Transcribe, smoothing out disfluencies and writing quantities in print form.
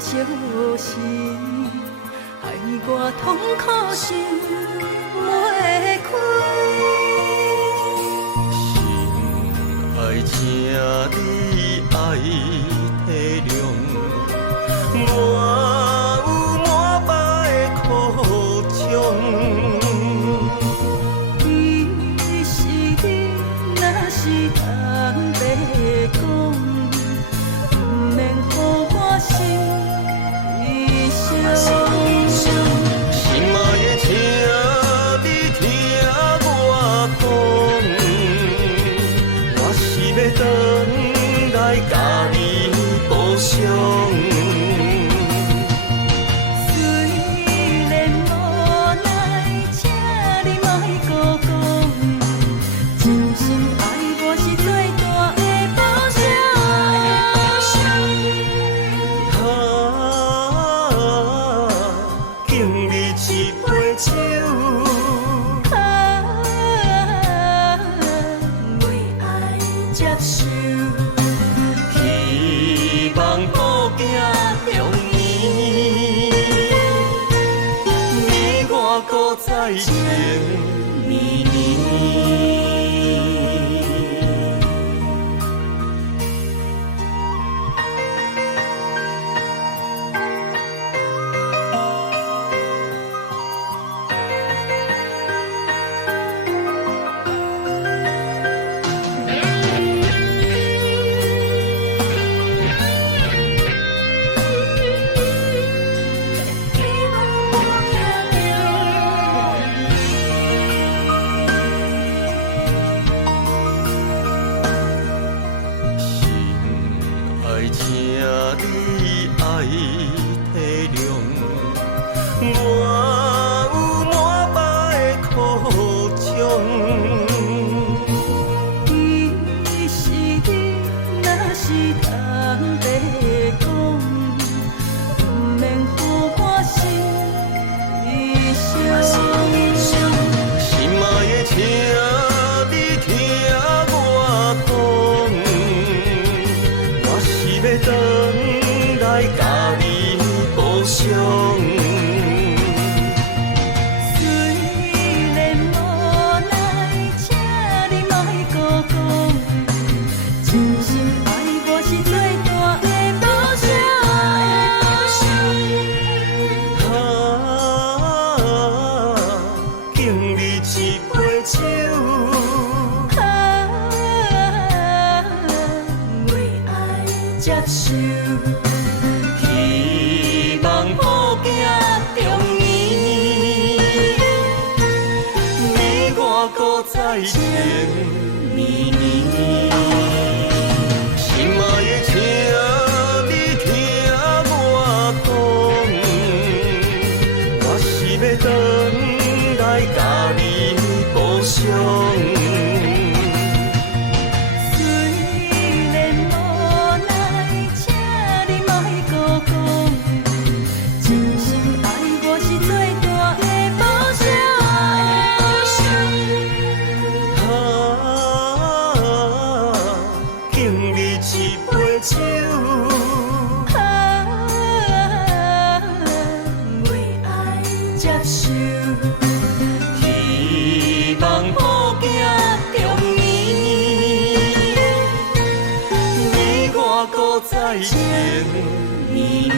相思，害我痛苦想袂开。心爱请你爱体谅，我有满腹的苦衷。其实你若是通白讲，不免予我心伤。心爱的，请你听我讲，我是要回来甲你补偿。虽然无奈，请你莫搁讲，真心爱我是最大的保障。敬你一杯酒，为爱接受，希望保行中年，你我搁再见绵绵。爱请你爱体谅，我有满腹的苦衷。其实你若是通白讲，不免予我心伤。心爱的，请你听我讲，我是要回来甲你补偿。虽然无奈，请你莫搁讲，真心爱我是最大的保障。敬你一杯酒，为爱接受，希望保行中年，你我搁再见绵绵。心爱的，请你听我讲，我是要回来甲你补偿。虽然无奈，请你莫搁讲，真心爱我是最大的保障。敬你一杯酒，为爱接受，希望保行中年，你我搁再见绵绵。